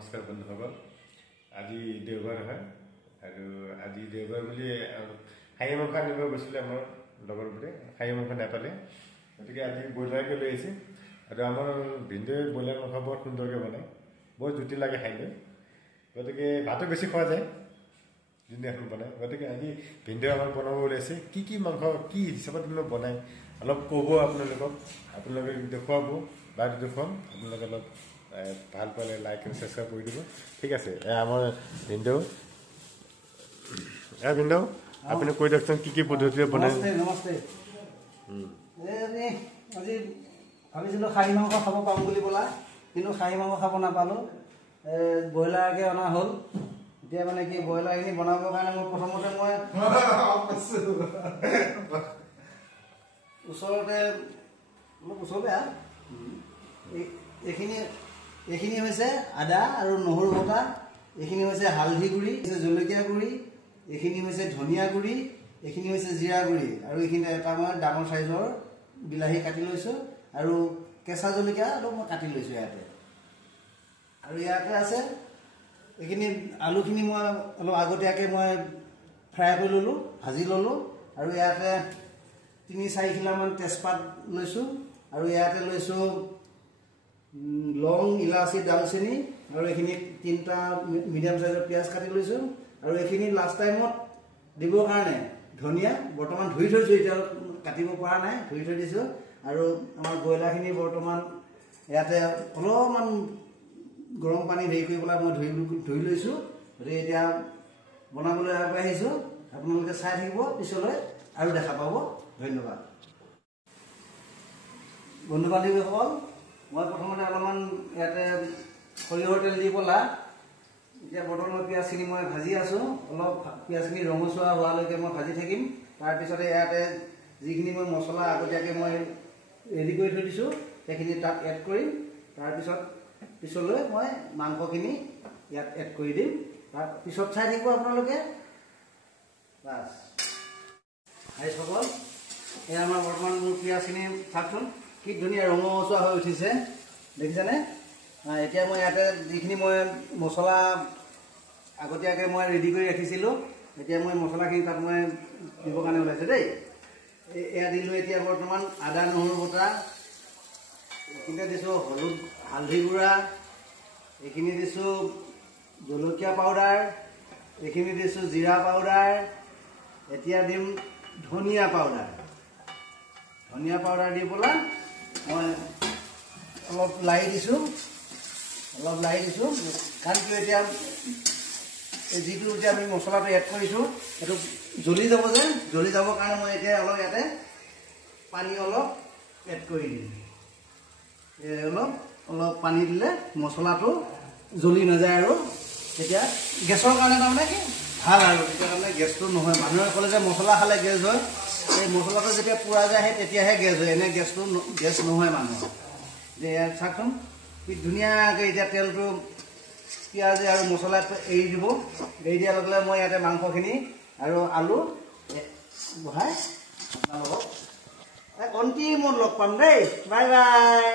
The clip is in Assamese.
নমস্কাৰ বন্ধুসকল আজি দেওবাৰ হয় আৰু আজি দেওবাৰ বুলি খাহী মাংস আনিব গৈছিলে আমাৰ লগৰবোৰে খাহী মাংস নাপালে গতিকে আজি ব্ৰইলাৰকে লৈ আহিছে আৰু আমাৰ ভিনদেউৱে ব্ৰইলাৰ মাংস বৰ সুন্দৰকৈ বনায় বৰ জুতি লাগে খাই লৈ গতিকে ভাতো বেছি খোৱা যায় যোনদিনাখন বনায় গতিকে আজি ভিনদেউৱে আমাক বনাব ওলাইছে কি মাংস কি হিচাপত বনায় অলপ ক'ব আপোনালোকে দেখুৱাব বা দেখুৱাম আপোনালোকে অলপ ভাল পালে লাইক আৰু সাবস্ক্ৰাইব কৰি দিব ঠিক আছে আমাৰ ভিনদেউ ভিনদেউ আপুনি কৈ দিয়কচোন কি পদ্ধতিৰে বনায় নমস্তে আজি ভাবিছিলোঁ খাহী মাংস খাব পাম বুলি ক'লা কিন্তু খাহী মাংস খাব নাপালোঁ ব্ৰইলাৰকে অনা হ'ল এতিয়া মানে কি ব্ৰইলাৰখিনি বনাবৰ কাৰণে মই প্ৰথমতে মই ওচৰতে এইখিনি হৈছে আদা আৰু নহৰু বটা এইখিনি হৈছে হালধি গুড়ি জলকীয়া গুড়ি এইখিনি হৈছে ধনিয়া গুড়ি এইখিনি হৈছে জিৰা গুড়ি আৰু এইখিনি এটা মই ডাঙৰ সাইজৰ বিলাহী কাটি লৈছোঁ আৰু কেঁচা জলকীয়া অলপ মই কাটি লৈছোঁ ইয়াতে আৰু ইয়াতে আছে এইখিনি আলুখিনি মই অলপ আগতীয়াকৈ মই ফ্ৰাই কৰি ল'লোঁ ভাজি ল'লোঁ আৰু ইয়াতে 3-4 খিলামান তেজপাত লৈছোঁ আৰু ইয়াতে লৈছোঁ লং ইলাচি দালচেনি আৰু এইখিনি 3টা মিডিয়াম সাইজৰ পিঁয়াজ কাটি লৈছোঁ আৰু এইখিনি লাষ্ট টাইমত দিবৰ কাৰণে ধনিয়া বৰ্তমান ধুই থৈছোঁ এতিয়া কাটিব পৰা নাই ধুই থৈ দিছোঁ আৰু আমাৰ ব্ৰইলাৰখিনি বৰ্তমান ইয়াতে অলপমান গৰম পানী হেৰি কৰি পেলাই মই ধুই লৈছোঁ গতিকে এতিয়া বনাবলৈ আগবাঢ়িছোঁ আপোনালোকে চাই থাকিব পিছলৈ আৰু দেখা পাব ধন্যবাদ বন্ধু বান্ধৱীসকল মই প্ৰথমতে অলপমান ইয়াতে সৰিয়হৰ তেল দি পেলাই এতিয়া বৰ্তমান পিঁয়াজখিনি মই ভাজি আছোঁ অলপ পিঁয়াজখিনি ৰঙচুৱা হোৱালৈকে মই ভাজি থাকিম তাৰপিছতে ইয়াতে যিখিনি মই মছলা আগতীয়াকৈ মই ৰেডি কৰি থৈ দিছোঁ সেইখিনি তাত এড কৰিম তাৰপিছত পিছলৈ মই মাংসখিনি ইয়াত এড কৰি দিম তাৰপিছত চাই থাকিব আপোনালোকে বাছ ভাইসকল এয়া আমাৰ বৰ্তমান মোৰ পিঁয়াজখিনি চাওকচোন কি ধুনীয়া ৰঙচুৱা হৈ উঠিছে দেখিছেনে এতিয়া মই ইয়াতে যিখিনি মই মছলা আগতীয়াকৈ মই ৰেডি কৰি ৰাখিছিলোঁ এতিয়া মই মছলাখিনি তাত মই দিবৰ কাৰণে ওলাইছোঁ দেই এয়া দিলোঁ এতিয়া বৰ্তমান আদা নহৰু বটা এইখিনিতে দিছোঁ হালধি গুড়া এইখিনি দিছোঁ জলকীয়া পাউডাৰ এইখিনি দিছোঁ জিৰা পাউডাৰ এতিয়া দিম ধনিয়া পাউডাৰ দি পেলাই মই অলপ লাৰি দিছোঁ কাৰণ কিয় এতিয়া যিটো এতিয়া আমি মছলাটো এড কৰিছোঁ সেইটো জ্বলি যাবৰ কাৰণে মই এতিয়া অলপ ইয়াতে পানী অলপ এড কৰি দিম অলপ পানী দিলে মছলাটো জ্বলি নাযায় আৰু তেতিয়া গেছৰ কাৰণে তাৰমানে কি ভাল আৰু তেতিয়া তাৰমানে গেছটো নহয় মানুহে ক'লে যে মছলা খালে গেছ হয় এই মছলাটো যেতিয়া পোৰা যায় সেই তেতিয়াহে গেছ হয় এনে গেছ নহয় মানুহৰ যে ইয়াত চাওকচোন কি ধুনীয়াকৈ এতিয়া তেলটো পিঁয়াজ আৰু মছলাত এৰি দিয়াৰ লগে লগে মই ইয়াতে মাংসখিনি আৰু আলু বহাই আপোনালোকক অন্তিমত লগ পাম দেই বাই বাই